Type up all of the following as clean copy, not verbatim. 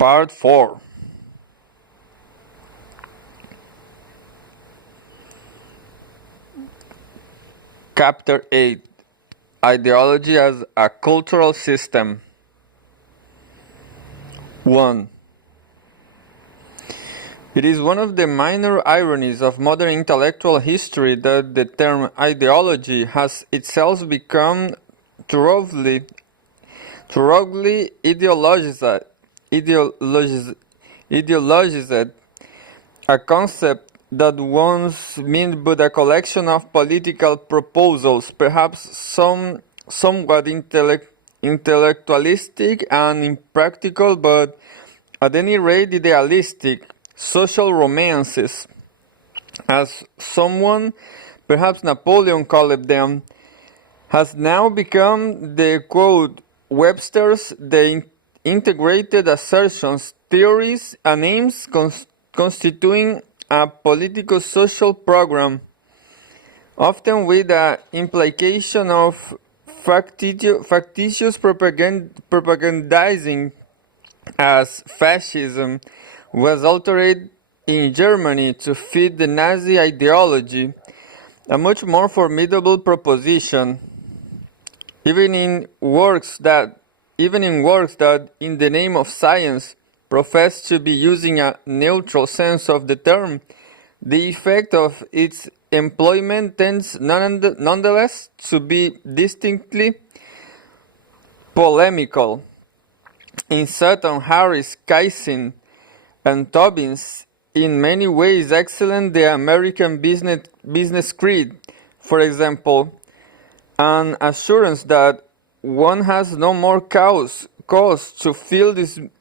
Part 4. Chapter 8. Ideology as a cultural system. 1. It is one of the minor ironies of modern intellectual history that the term ideology has itself become thoroughly ideologized, a concept that once meant but a collection of political proposals, perhaps somewhat intellectualistic and impractical, but at any rate idealistic, social romances, as someone, perhaps Napoleon, called them, has now become the quote Webster's the integrated assertions, theories, and aims constituting a politico-social program, often with the implication of factitious propagandizing, as fascism was altered in Germany to fit the Nazi ideology, a much more formidable proposition, even in works that, in the name of science, profess to be using a neutral sense of the term. The effect of its employment tends nonetheless to be distinctly polemical. In Sutton, Harris, Kaysen, and Tobbins, in many ways excellent, the American business creed, for example, an assurance that one has no more cause to feel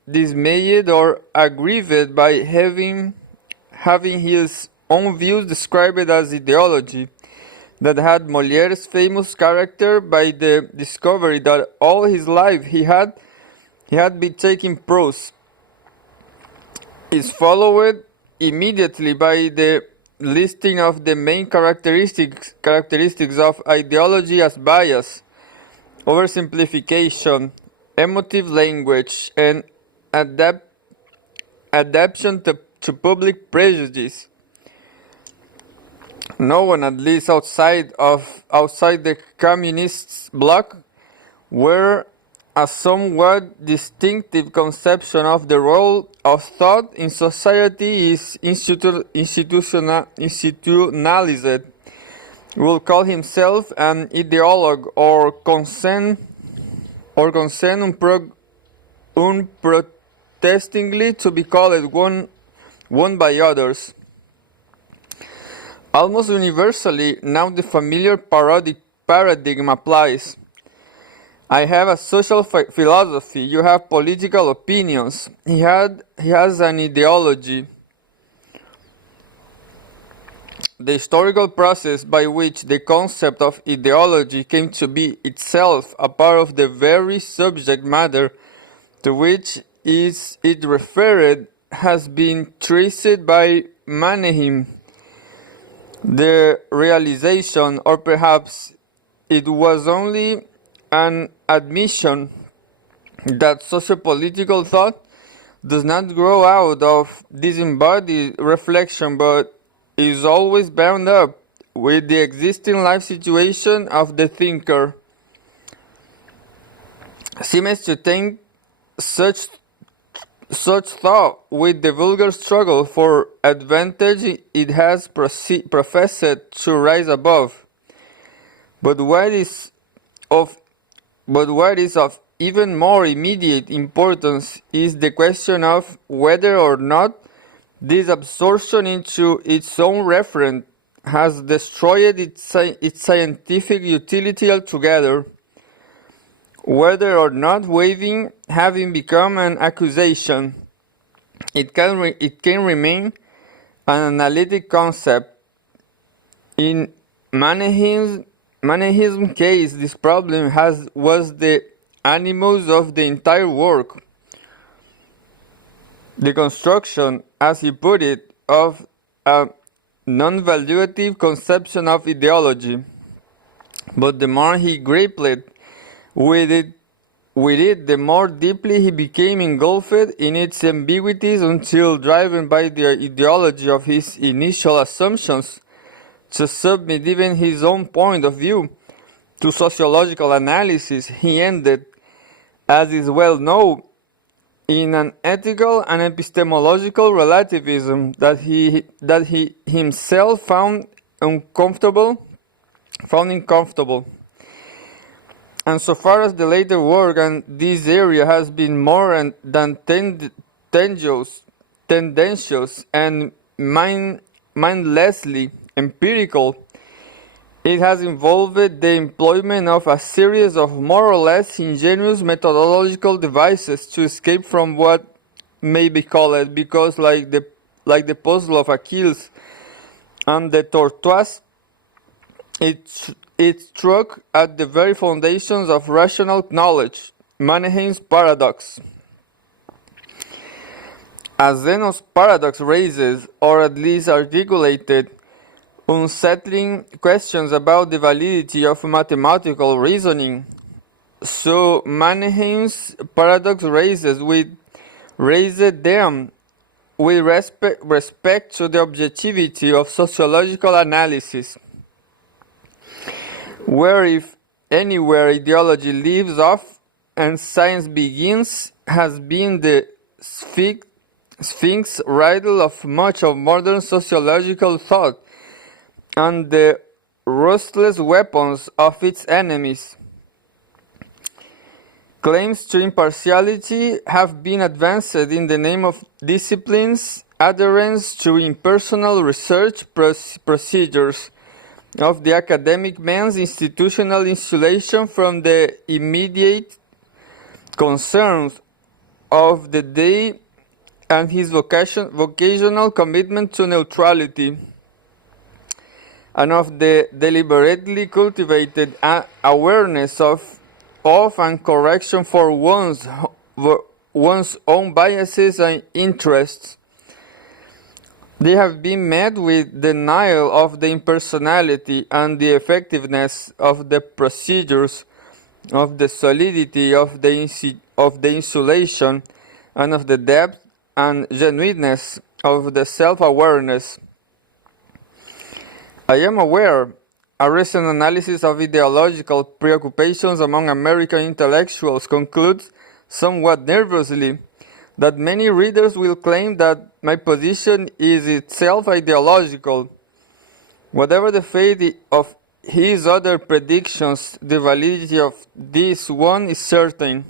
dismayed or aggrieved by having his own views described as ideology, that had Moliere's famous character by the discovery that all his life he had been taking prose, is followed immediately by the listing of the main characteristics of ideology as bias, oversimplification, emotive language, and adaptation to public prejudice. No one, at least outside the communist bloc, were a somewhat distinctive conception of the role of thought in society is institutionalized, will call himself an ideologue or consent unprotestingly to be called one by others. Almost universally now the familiar paradigm applies. I have a social philosophy, you have political opinions, he has an ideology. The historical process by which the concept of ideology came to be itself a part of the very subject matter to which it referred has been traced by Mannheim. The realization, or perhaps it was only an admission, that sociopolitical thought does not grow out of disembodied reflection but is always bound up with the existing life situation of the thinker, seems to think such thought with the vulgar struggle for advantage it has professed to rise above. But what is of even more immediate importance is the question of whether or not this absorption into its own referent has destroyed its scientific utility altogether, whether or not waving having become an accusation, it can remain an analytic concept. In Mannheim's case, this problem was the animus of the entire work. The construction, as he put it, of a non-valuative conception of ideology. But the more he grappled with it, with it, the more deeply he became engulfed in its ambiguities until, driven by the ideology of his initial assumptions, to submit even his own point of view to sociological analysis, he ended, as is well known, in an ethical and epistemological relativism that he himself found uncomfortable. And so far as the later work in this area has been more than tendentious and mindlessly empirical, it has involved the employment of a series of more or less ingenious methodological devices to escape from what may be called, because like the puzzle of Achilles and the tortoise, it struck at the very foundations of rational knowledge, Mannheim's paradox. As Zeno's paradox raises, or at least articulated, unsettling questions about the validity of mathematical reasoning, so Mannheim's paradox raises them with respect to the objectivity of sociological analysis, where if anywhere ideology leaves off and science begins, has been the sphinx riddle of much of modern sociological thought, and the ruthless weapons of its enemies. Claims to impartiality have been advanced in the name of discipline's adherence to impersonal research procedures, of the academic man's institutional insulation from the immediate concerns of the day, and his vocational commitment to neutrality, and of the deliberately cultivated awareness of and correction for one's own biases and interests. They have been met with denial of the impersonality and the effectiveness of the procedures, of the solidity of the insulation, and of the depth and genuineness of the self-awareness. I am aware a recent analysis of ideological preoccupations among American intellectuals concludes, somewhat nervously, that many readers will claim that my position is itself ideological. Whatever the fate of his other predictions, the validity of this one is certain.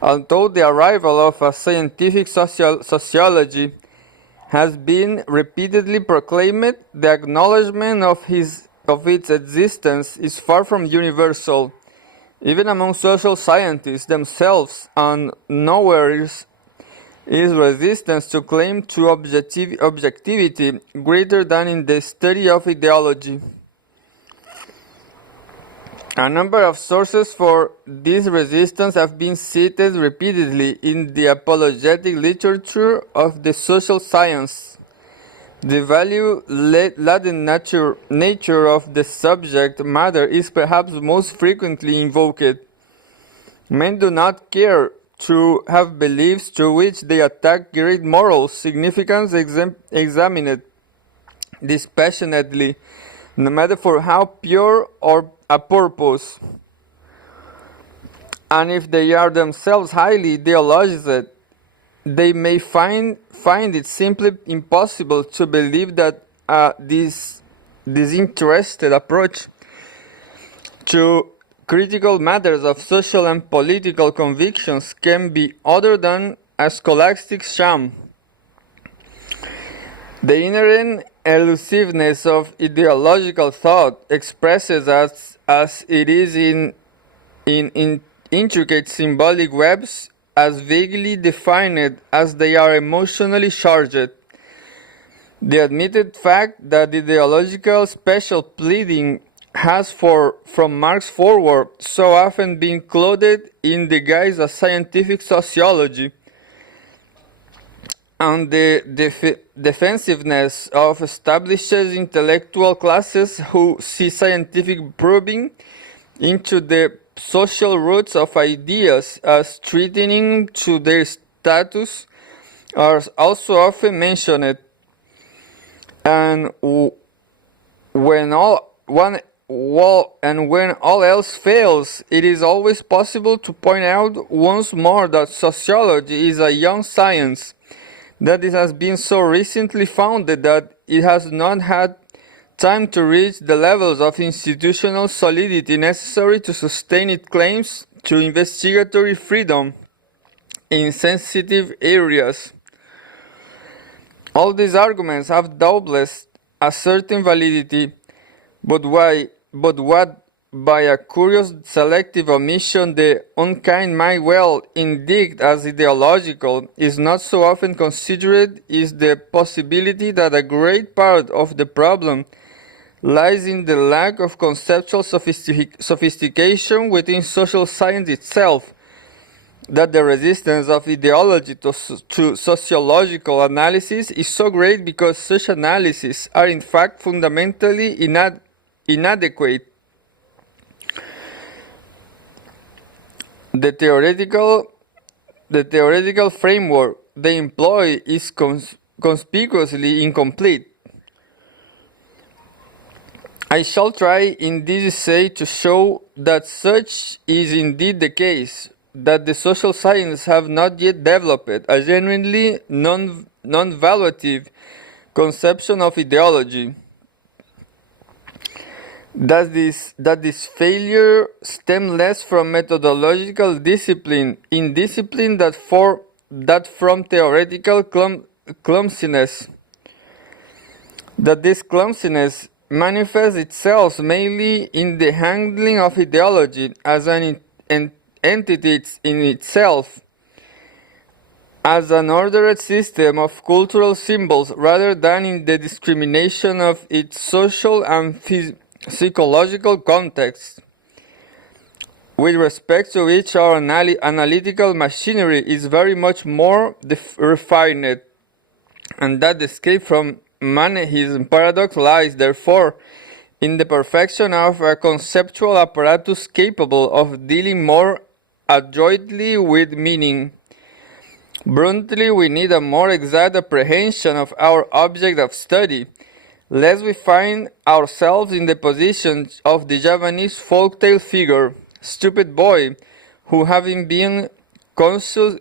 Although the arrival of a scientific sociology has been repeatedly proclaimed, the acknowledgement of its existence is far from universal, even among social scientists themselves, and nowhere is resistance to claim to objectivity greater than in the study of ideology. A number of sources for this resistance have been cited repeatedly in the apologetic literature of the social science. The value-laden nature of the subject matter is perhaps most frequently invoked. Men do not care to have beliefs to which they attack great moral significance examined dispassionately, no matter for how pure or a purpose. And if they are themselves highly ideologized, they may find it simply impossible to believe that this disinterested approach to critical matters of social and political convictions can be other than a scholastic sham. The inherent elusiveness of ideological thought expresses as it is in intricate symbolic webs, as vaguely defined as they are emotionally charged. The admitted fact that ideological special pleading has from Marx forward so often been clothed in the guise of scientific sociology, and the defensiveness of established intellectual classes who see scientific probing into the social roots of ideas as threatening to their status are also often mentioned, and when when all else fails, it is always possible to point out once more that sociology is a young science, that it has been so recently founded that it has not had time to reach the levels of institutional solidity necessary to sustain its claims to investigatory freedom in sensitive areas. All these arguments have doubtless a certain validity, but what by a curious selective omission the unkind might well indict as ideological is not so often considered is the possibility that a great part of the problem lies in the lack of conceptual sophistication within social science itself, that the resistance of ideology to sociological analysis is so great because such analyses are in fact fundamentally inadequate. The theoretical framework they employ is conspicuously incomplete. I shall try in this essay to show that such is indeed the case, that the social sciences have not yet developed a genuinely non-valuative conception of ideology. That this failure stems less from methodological discipline, indiscipline that from theoretical clumsiness. That this clumsiness manifests itself mainly in the handling of ideology as an entity in itself, as an ordered system of cultural symbols, rather than in the discrimination of its social and psychological context, with respect to which our analytical machinery is very much more refined, and that the escape from Mannerheim's paradox lies, therefore, in the perfection of a conceptual apparatus capable of dealing more adroitly with meaning. Bluntly, we need a more exact apprehension of our object of study, lest we find ourselves in the position of the Javanese folktale figure, stupid boy, who having been counseled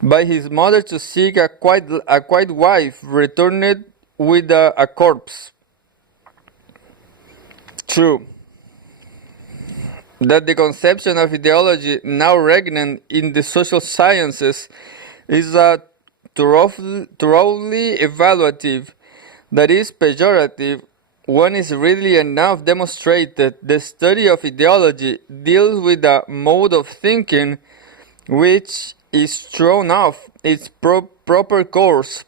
by his mother to seek a quiet wife, returned with a corpse. True, that the conception of ideology now regnant in the social sciences is a thoroughly evaluative, that is pejorative, one is readily enough demonstrated. The study of ideology deals with a mode of thinking which is thrown off its proper course.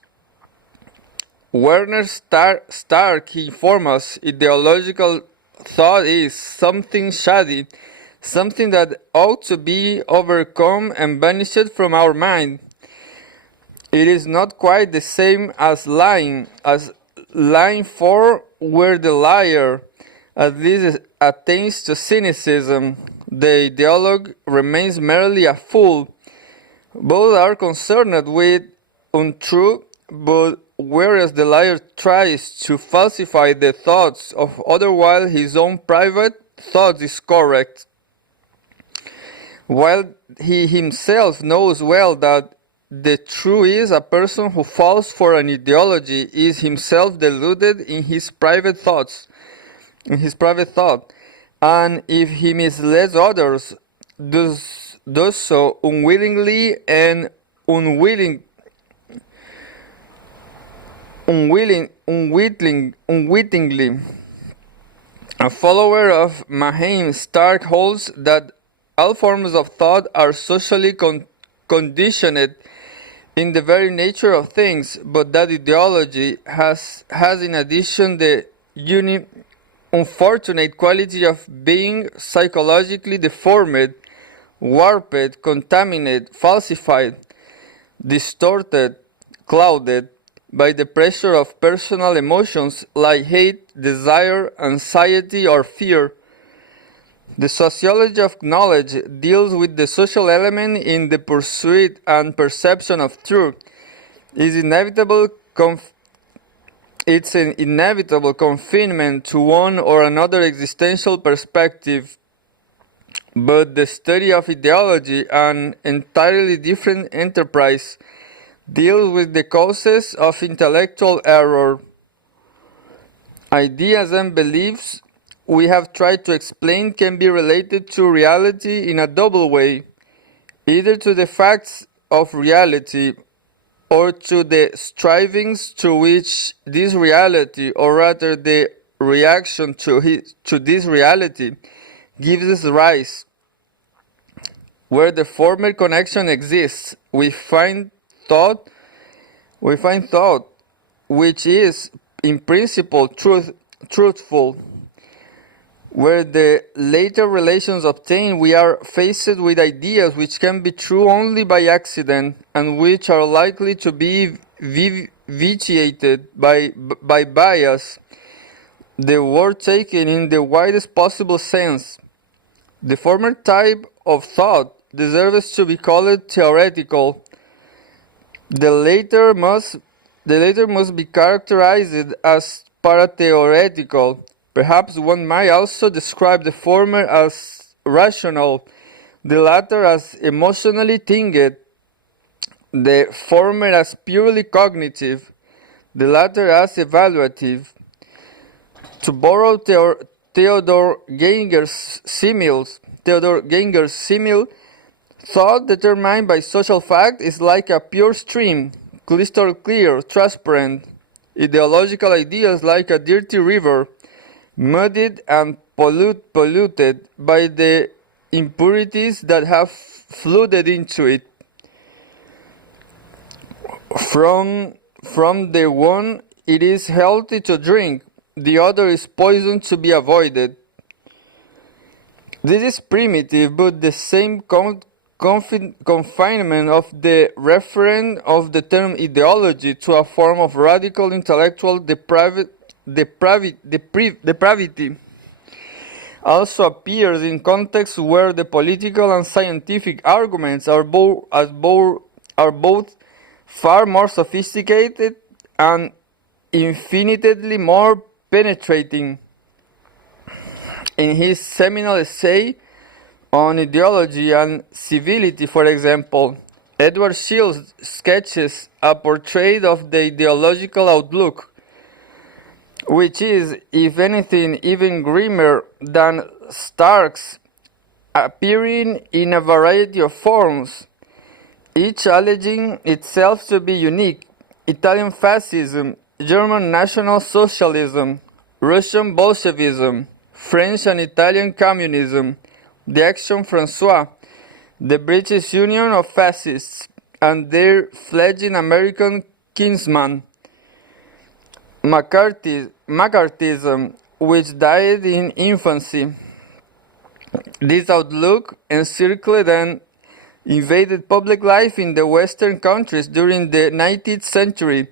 Werner Stark informs us ideological thought is something shady, something that ought to be overcome and banished from our mind. It is not quite the same as lying, for where the liar at least attains to cynicism, the ideologue remains merely a fool. Both are concerned with untruth, but whereas the liar tries to falsify the thoughts of others while his own private thought is correct, while he himself knows well that the truth is a person who falls for an ideology is himself deluded in his private thought, and if he misleads others, does so unwillingly and unwittingly. A follower of Mannerheim, Stark holds that all forms of thought are socially conditioned in the very nature of things, but that ideology has in addition the unfortunate quality of being psychologically deformed, warped, contaminated, falsified, distorted, clouded, by the pressure of personal emotions like hate, desire, anxiety, or fear. The sociology of knowledge deals with the social element in the pursuit and perception of truth. It's an inevitable confinement to one or another existential perspective, but the study of ideology, an entirely different enterprise, deals with the causes of intellectual error. Ideas and beliefs we have tried to explain can be related to reality in a double way, either to the facts of reality or to the strivings to which this reality, or rather the reaction to this reality, gives us rise. Where the former connection exists, we find thought, which is in principle truthful. Where the later relations obtain, we are faced with ideas which can be true only by accident and which are likely to be vitiated by bias, the word taken in the widest possible sense. The former type of thought deserves to be called theoretical. The later must be characterized as paratheoretical. Perhaps one might also describe the former as rational, the latter as emotionally tinged, the former as purely cognitive, the latter as evaluative. To borrow Theodore Ganger's simile, thought determined by social fact is like a pure stream, crystal clear, transparent. Ideological ideas like a dirty river, muddied and polluted by the impurities that have flooded into it. From the one it is healthy to drink, the other is poison to be avoided. This is primitive, but the same confinement of the referent of the term ideology to a form of radical intellectual depravity also appears in contexts where the political and scientific arguments are both far more sophisticated and infinitely more penetrating. In his seminal essay on ideology and civility, for example, Edward Shields sketches a portrait of the ideological outlook, which is, if anything, even grimmer than Stark's, appearing in a variety of forms, each alleging itself to be unique: Italian fascism, German National Socialism, Russian Bolshevism, French and Italian communism, the Action Française, the British Union of Fascists, and their fledgling American kinsman, McCarthyism, which died in infancy. This outlook encircled and invaded public life in the Western countries during the 19th century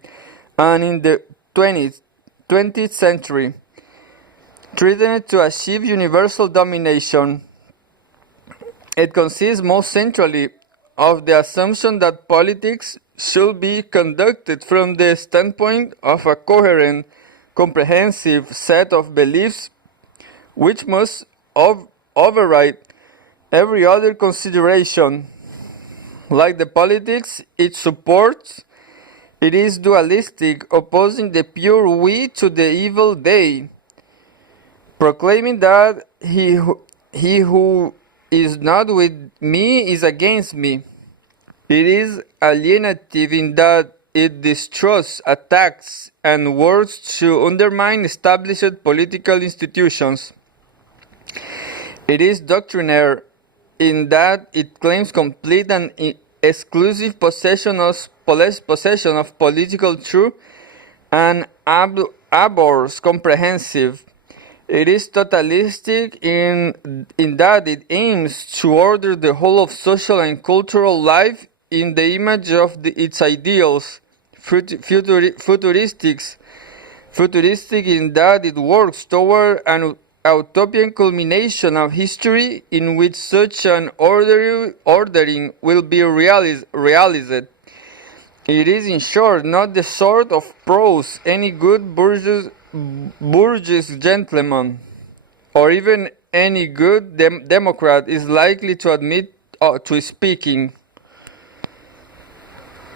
and in the 20th century, threatened to achieve universal domination. It consists most centrally of the assumption that politics should be conducted from the standpoint of a coherent, comprehensive set of beliefs which must override every other consideration. Like the politics it supports, it is dualistic, opposing the pure we to the evil they, proclaiming that he who is not with me is against me. It is alienative in that it distrusts, attacks, and works to undermine established political institutions. It is doctrinaire in that it claims complete and exclusive possession of political truth and abhors comprehensive. It is totalistic in that it aims to order the whole of social and cultural life in the image of its ideals, futuristic in that it works toward an utopian culmination of history in which such an ordering will be realized. It is, in short, not the sort of prose any good bourgeois gentleman, or even any good democrat, is likely to admit to speaking.